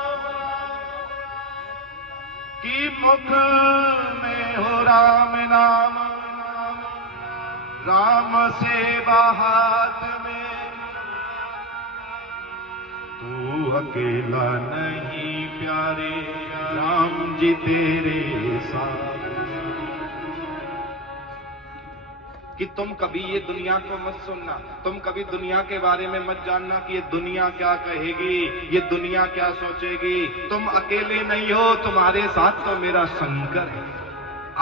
कि मुख में हो राम नाम, राम सेवा हाथ में, तू अकेला नहीं प्यारे, राम जी तेरे साथ। कि तुम कभी ये दुनिया को मत सुनना, तुम कभी दुनिया के बारे में मत जानना कि ये दुनिया क्या कहेगी, ये दुनिया क्या सोचेगी। तुम अकेले नहीं हो, तुम्हारे साथ तो मेरा शंकर है।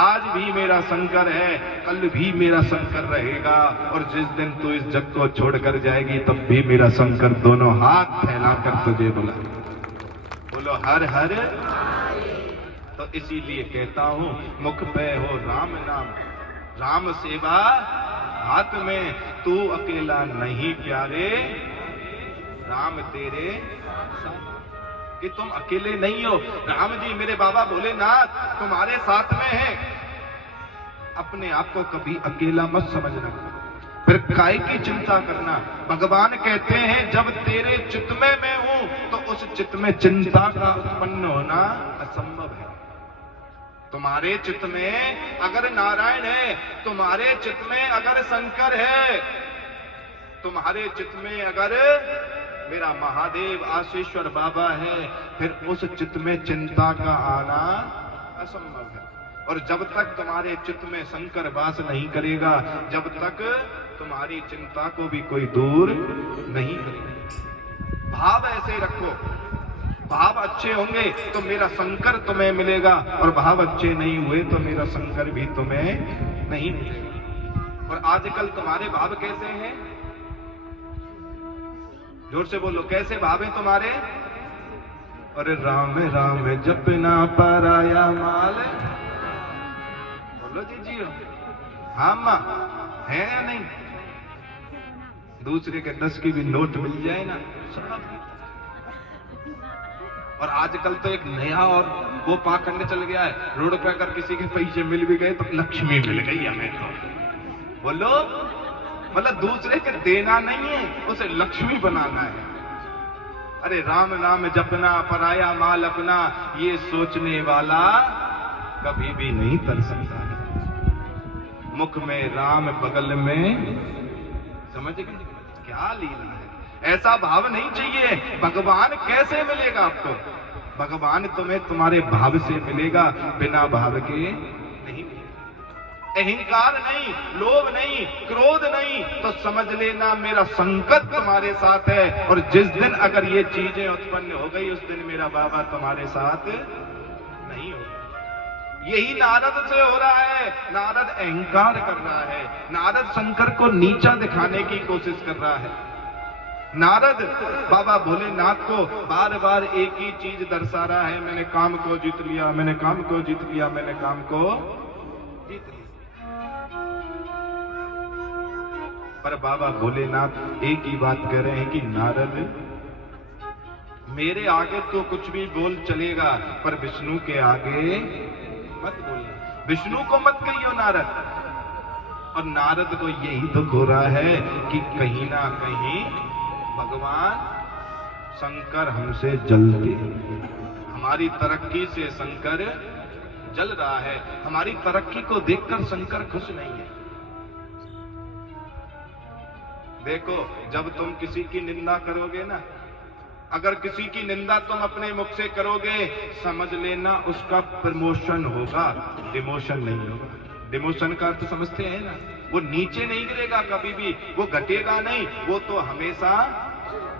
आज भी मेरा शंकर है, कल भी मेरा शंकर रहेगा, और जिस दिन तू इस जग को छोड़कर जाएगी तब भी मेरा शंकर दोनों हाथ फैलाकर तुझे बुला। बोलो हर हर तो इसीलिए कहता हूं, मुख पे हो राम नाम, राम सेवा हाथ में, तू अकेला नहीं प्यारे, राम तेरे साथ। कि तुम अकेले नहीं हो, राम जी मेरे बाबा भोलेनाथ तुम्हारे साथ में है। अपने आप को कभी अकेला मत समझना, फिर काय की चिंता करना। भगवान कहते हैं जब तेरे चित्त में मैं हूं तो उस चित्त में चिंता का उत्पन्न होना असंभव है। तुम्हारे चित्त में अगर नारायण है, तुम्हारे चित्त में अगर शंकर है, तुम्हारे चित्त में अगर मेरा महादेव आशीश्वर बाबा है, फिर उस चित्त में चिंता का आना असंभव है। और जब तक तुम्हारे चित्त में शंकर वास नहीं करेगा, जब तक तुम्हारी चिंता को भी कोई दूर नहीं करेगा। भाव ऐसे रखो, भाव अच्छे होंगे तो मेरा शंकर तुम्हें मिलेगा, और भाव अच्छे नहीं हुए तो मेरा शंकर भी तुम्हें नहीं मिलेगा। और आजकल तुम्हारे भाव कैसे हैं? जोर से बोलो, कैसे भाव हैं तुम्हारे? अरे राम राम जपना पराया माल, बोलो जी जियो। हाँ मां है या नहीं? दूसरे के 10 की भी नोट मिल जाए ना सब। और आजकल तो एक नया और वो पाक करने चल गया है, रोड पे अगर किसी के पैसे मिल भी गए तो लक्ष्मी मिल गई हमें तो। बोलो, मतलब दूसरे के देना नहीं है, उसे लक्ष्मी बनाना है। अरे राम नाम जपना पराया माल अपना, ये सोचने वाला कभी भी नहीं तर सकता है। मुख में राम बगल में, समझ गए क्या लीला है? ऐसा भाव नहीं चाहिए। भगवान कैसे मिलेगा आपको? भगवान तुम्हें तुम्हारे भाव से मिलेगा, बिना भाव के नहीं मिलेगा। अहंकार नहीं, लोभ नहीं, क्रोध नहीं, तो समझ लेना मेरा संकट तुम्हारे साथ है। और जिस दिन अगर ये चीजें उत्पन्न हो गई, उस दिन मेरा बाबा तुम्हारे साथ नहीं होगा। यही नारद से हो रहा है। नारद अहंकार कर रहा है, नारद शंकर को नीचा दिखाने की कोशिश कर रहा है। नारद बाबा भोलेनाथ को बार बार एक ही चीज दर्शा रहा है, मैंने काम को जीत लिया, मैंने काम को जीत लिया, मैंने काम को जीत लिया। पर बाबा भोलेनाथ एक ही बात कह रहे हैं कि नारद मेरे आगे तो कुछ भी बोल चलेगा, पर विष्णु के आगे मत बोलना, विष्णु को मत कहियो नारद। और नारद को यही दुख हो रहा है कि कहीं ना कहीं भगवान शंकर हमसे जलते, हमारी तरक्की से शंकर जल रहा है, हमारी तरक्की को देखकर शंकर खुश नहीं है। देखो, जब तुम किसी की निंदा करोगे ना, अगर किसी की निंदा तुम अपने मुख से करोगे, समझ लेना उसका प्रमोशन होगा, डिमोशन नहीं होगा। डिमोशन का अर्थ समझते हैं ना? वो नीचे नहीं गिरेगा कभी भी, वो घटेगा नहीं, वो तो हमेशा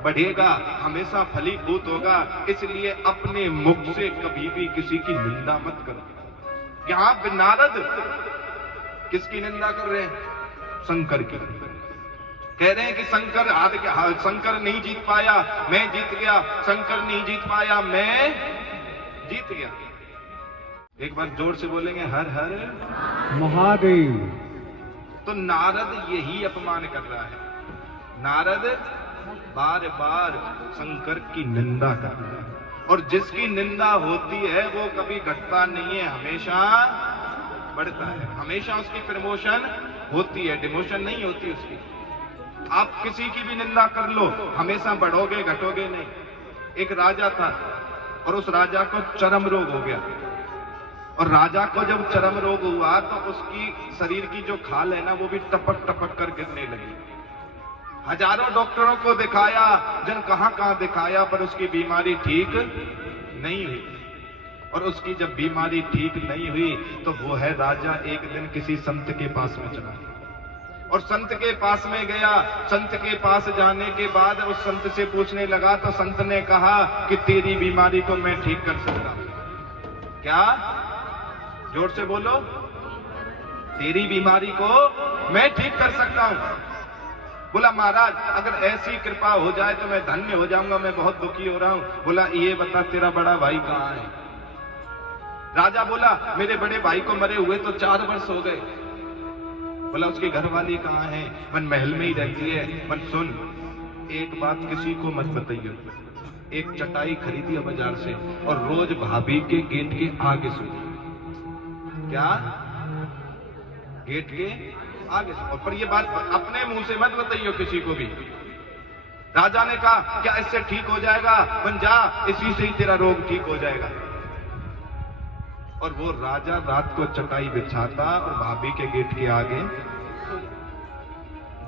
बढ़ेगा, हमेशा फलीभूत होगा। इसलिए अपने मुख से कभी भी किसी की निंदा मत करो। यहां पे नारद किसकी निंदा कर रहे हैं? शंकर की। कह रहे हैं कि शंकर नहीं जीत पाया, मैं जीत गया, शंकर नहीं जीत पाया, मैं जीत गया। एक बार जोर से बोलेंगे हर हर महादेव। तो नारद यही अपमान कर रहा है। नारद बार बार शंकर की निंदा कर रहा है, और जिसकी निंदा होती है वो कभी घटता नहीं है, हमेशा बढ़ता है, हमेशा उसकी प्रमोशन होती है, डिमोशन नहीं होती उसकी। आप किसी की भी निंदा कर लो, हमेशा बढ़ोगे, घटोगे नहीं। एक राजा था और उस राजा को चर्म रोग हो गया, और राजा को जब चर्म रोग हुआ तो उसकी शरीर की जो खाल है ना, वो भी टपक टपक कर गिरने लगी। हजारों डॉक्टरों को दिखाया, जन कहां दिखाया, पर उसकी बीमारी ठीक नहीं हुई। और उसकी जब बीमारी ठीक नहीं हुई तो वो है राजा एक दिन किसी संत के पास में चला, और संत के पास में गया। संत के पास जाने के बाद उस संत से पूछने लगा, तो संत ने कहा कि तेरी बीमारी को मैं ठीक कर सकता हूं। क्या? जोर से बोलो, तेरी बीमारी को मैं ठीक कर सकता हूं। बोला महाराज अगर ऐसी कृपा हो जाए तो मैं धन्य हो जाऊंगा, मैं बहुत दुखी हो रहा हूं। बोला ये बता तेरा बड़ा भाई कहां है? राजा बोला मेरे बड़े भाई को मरे हुए तो 4 वर्ष हो गए। बोला उसकी घरवाली कहाँ है? मन महल में ही रहती है। मन सुन, एक बात किसी को मत बताइए। एक चटाई खरीदी है बाजार से और रोज भाभी के गेट के आगे सो। क्या? गेट के आगे सो। पर ये बात अपने मुंह से मत बताइए किसी को भी। राजा ने कहा क्या इससे ठीक हो जाएगा? बन जा, इसी से ही तेरा रोग ठीक हो जाएगा। और वो राजा रात को चटाई बिछाता और भाभी के गेट के आगे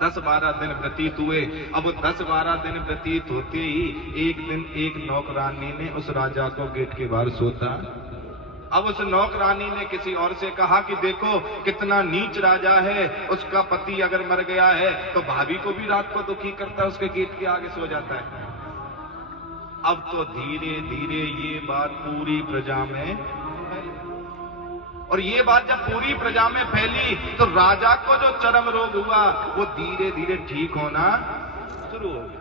10-12 दिन व्यतीत हुए। अब 10-12 दिन व्यतीत होते ही एक दिन एक नौकरानी ने उस राजा को गेट के बाहर सोता। अब उस नौकरानी ने किसी और से कहा कि देखो कितना नीच राजा है, उसका पति अगर मर गया है तो भाभी को भी रात को दुखी करता है, उसके गेट के आगे सो जाता है। अब तो धीरे धीरे ये बात पूरी प्रजा में, और ये बात जब पूरी प्रजा में फैली तो राजा को जो चरम रोग हुआ वो धीरे धीरे ठीक होना शुरू हो गया।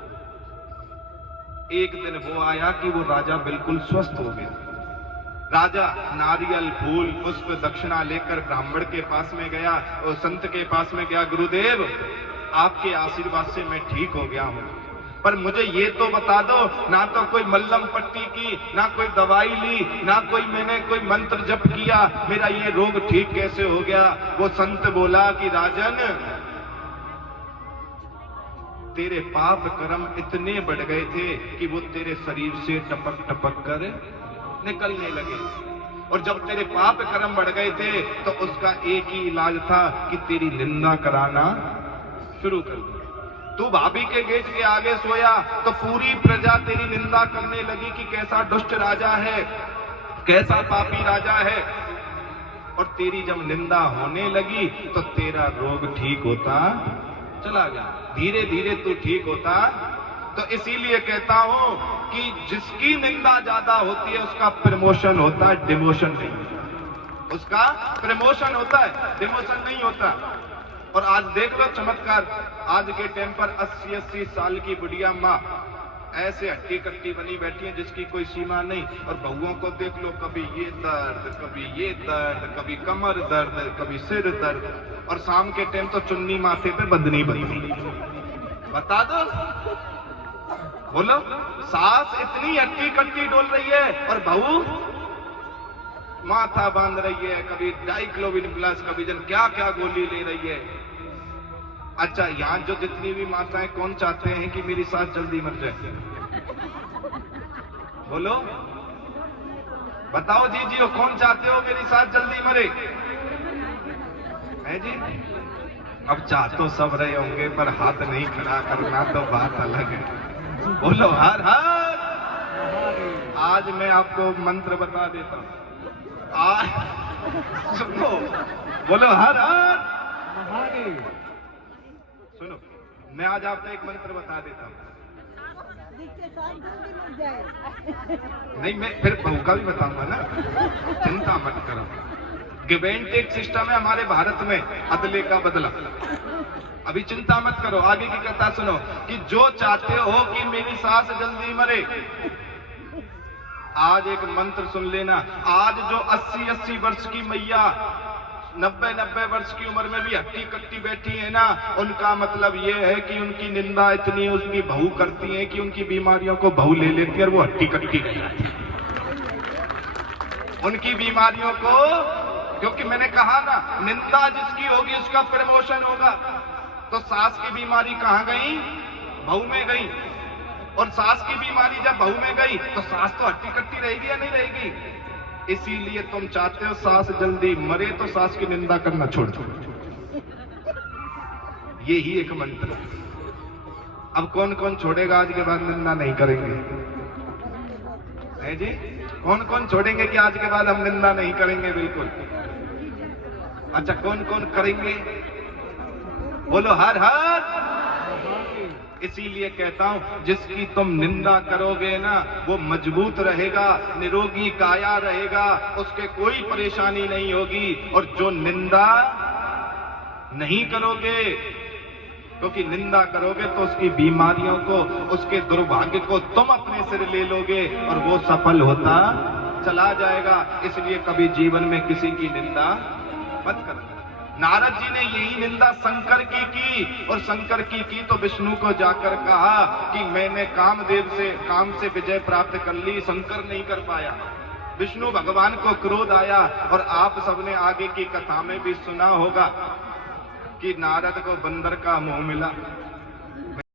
एक दिन वो आया कि वो राजा बिल्कुल स्वस्थ हो गया। राजा नारियल फूल पुष्प दक्षिणा लेकर ब्राह्मण के पास में गया और संत के पास में गया, गुरुदेव आपके आशीर्वाद से मैं ठीक हो गया हूं, पर मुझे ये तो बता दो, ना तो कोई मल्लम पट्टी की, ना कोई दवाई ली, ना कोई मैंने कोई मंत्र जप किया, मेरा ये रोग ठीक कैसे हो गया? वो संत बोला कि राजन तेरे पाप कर्म इतने बढ़ गए थे कि वो तेरे शरीर से टपक टपक कर निकलने लगे, और जब तेरे पाप कर्म बढ़ गए थे तो उसका एक ही इलाज था कि तेरी निंदा कराना शुरू कर दो। तू भाभी के गेट के आगे सोया तो पूरी प्रजा तेरी निंदा करने लगी कि कैसा दुष्ट राजा है, कैसा पापी राजा है, और तेरी जब निंदा होने लगी तो तेरा रोग ठीक होता चला गया, धीरे धीरे तू ठीक होता। तो इसीलिए कहता हूं कि जिसकी निंदा ज्यादा होती है उसका प्रमोशन होता है, डिमोशन नहीं। उसका प्रमोशन होता है, डिमोशन नहीं होता। और आज देख लो चमत्कार, आज के टाइम पर 80-80 साल की बुढ़िया माँ ऐसे हट्टी कट्टी बनी बैठी है जिसकी कोई सीमा नहीं, और बहुओं को देख लो, कभी ये दर्द, कभी ये दर्द, कभी कमर दर्द, कभी सिर दर्द, और शाम के टाइम तो चुन्नी माथे पे बंधनी बंधनी। बता दो, बोलो, सास इतनी हट्टी कट्टी डोल रही है और बहू माथा बांध रही है, कभी डाइक्लोविन प्लस, कभी जन क्या क्या गोली ले रही है। अच्छा, यहाँ जो जितनी भी माताएं कौन चाहते हैं कि मेरी सास जल्दी मर जाए? बोलो, बताओ जी जी, कौन चाहते हो मेरी सास जल्दी मरे? है जी? अब चाह तो सब रहे होंगे पर हाथ नहीं खड़ा करना तो बात अलग है। बोलो हर हर। आज मैं आपको मंत्र बता देता हूं, आज सुनो, बोलो हर हर महादेव। सुनो, मैं आज आपको एक मंत्र बता देता हूँ। नहीं, मैं फिर बहू का भी बताऊंगा ना, चिंता मत करो। गिव एंड टेक सिस्टम है हमारे भारत में, अदले का बदला। अभी चिंता मत करो, आगे की कथा सुनो कि जो चाहते हो कि मेरी सास जल्दी मरे, आज एक मंत्र सुन लेना। आज जो 80-80 वर्ष की मैया 90-90 वर्ष की उम्र में भी हट्टी कट्टी बैठी है ना, उनका मतलब ये है कि उनकी निंदा इतनी उसकी बहू करती है कि उनकी बीमारियों को बहू ले लेती है और वो हट्टी कट्टी रह जाती है उनकी बीमारियों को। क्योंकि मैंने कहा ना, निंदा जिसकी होगी उसका प्रमोशन होगा। तो सास की बीमारी कहां गई? बहू में गई। और सास की बीमारी जब बहू में गई तो सास तो हट्टी कट्टी रहेगी या नहीं रहेगी? इसीलिए तुम चाहते हो सास जल्दी मरे तो सास की निंदा करना छोड़ दो। ये ही एक मंत्र। अब कौन कौन छोड़ेगा आज के बाद निंदा नहीं करेंगे? है जी? कौन कौन छोड़ेंगे कि आज के बाद हम निंदा नहीं करेंगे? बिल्कुल। अच्छा, कौन कौन करेंगे? बोलो हर हर। इसीलिए कहता हूं, जिसकी तुम निंदा करोगे ना वो मजबूत रहेगा, निरोगी काया रहेगा, उसके कोई परेशानी नहीं होगी। और जो निंदा नहीं करोगे, क्योंकि निंदा करोगे तो उसकी बीमारियों को, उसके दुर्भाग्य को तुम अपने सिर ले लोगे और वो सफल होता चला जाएगा। इसलिए कभी जीवन में किसी की निंदा मत करना। नारद जी ने यही निंदा शंकर की और शंकर की तो विष्णु को जाकर कहा कि मैंने काम से विजय प्राप्त कर ली, शंकर नहीं कर पाया। विष्णु भगवान को क्रोध आया और आप सबने आगे की कथा में भी सुना होगा कि नारद को बंदर का मुंह मिला।